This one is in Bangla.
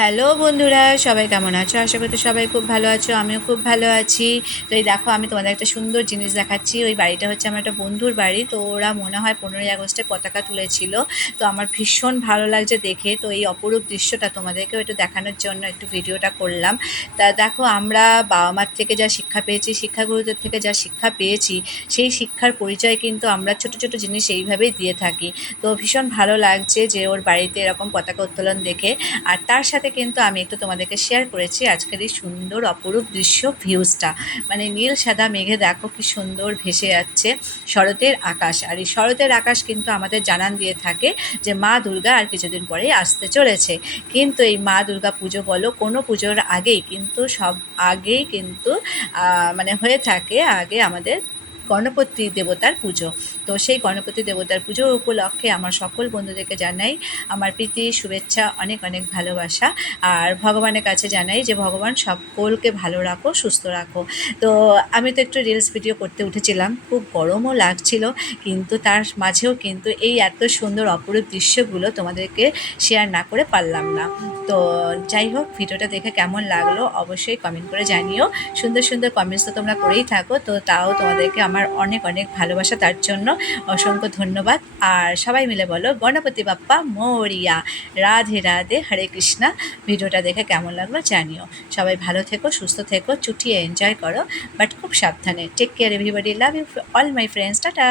হ্যালো বন্ধুরা, সবাই কেমন আছো? আশা করতে সবাই খুব ভালো আছো, আমিও খুব ভালো আছি। তো এই দেখো, আমি তোমাদের একটা সুন্দর জিনিস দেখাচ্ছি। ওই বাড়িটা হচ্ছে আমার একটা বন্ধুর বাড়ি। তো ওরা মনে হয় 15ই আগস্টে পতাকা তুলেছিল। তো আমার ভীষণ ভালো লাগছে দেখে। তো এই অপরূপ দৃশ্যটা তোমাদেরকেও একটু দেখানোর জন্য একটু ভিডিওটা করলাম। তা দেখো, আমরা বাবা মার থেকে যা শিক্ষা পেয়েছি, শিক্ষাগুরুদের থেকে যা শিক্ষা পেয়েছি, সেই শিক্ষার পরিচয় কিন্তু আমরা ছোট ছোট জিনিস এইভাবেই দিয়ে থাকি। তো ভীষণ ভালো লাগছে যে ওর বাড়িতে এরকম পতাকা উত্তোলন দেখে। আর তার সাথে কিন্তু আমি একটু তোমাদেরকে শেয়ার করেছি আজকের এই সুন্দর অপরূপ দৃশ্য ভিউজটা। মানে নীল সাদা মেঘে দেখো কি সুন্দর ভেসে যাচ্ছে শরতের আকাশ। আর এই শরতের আকাশ কিন্তু আমাদের জানান দিয়ে থাকে যে মা দুর্গা আর কিছুদিন পরেই আসতে চলেছে। কিন্তু এই মা দুর্গা পুজো বলো, কোনো পুজোর আগেই কিন্তু আগেই কিন্তু মানে হয়ে থাকে আগে আমাদের গণপতি দেবতার পুজো। তো সেই গণপতি দেবতার পুজোর উপলক্ষে আমার সকল বন্ধুদেরকে জানাই আমার প্রীতি, শুভেচ্ছা, অনেক অনেক ভালোবাসা। আর ভগবানের কাছে জানাই যে ভগবান সকলকে ভালো রাখো, সুস্থ রাখো। তো আমি তো একটু রিলস ভিডিও করতে উঠেছিলাম, খুব গরমও লাগছিল, কিন্তু তার মাঝেও কিন্তু এই এত সুন্দর অপরূপ দৃশ্যগুলো তোমাদেরকে শেয়ার না করে পারলাম না। তো যাই হোক, ভিডিওটা দেখে কেমন লাগলো অবশ্যই কমেন্ট করে জানিও। সুন্দর সুন্দর কমেন্টস তো তোমরা করেই থাকো, তো তাও তোমাদেরকে আমার অনেক অনেক ভালোবাসা, তার জন্য অসংখ্য ধন্যবাদ। আর সবাই মিলে বলো গণপতি বাপ্পা মোরিয়া। রাধে রাধে, হরে কৃষ্ণা। ভিডিওটা দেখে কেমন লাগলো জানিও। সবাই ভালো থেকো, সুস্থ থেকো, চুটিয়ে এনজয় করো, বাট খুব সাবধানে। Take care everybody, love you all my friends, tata.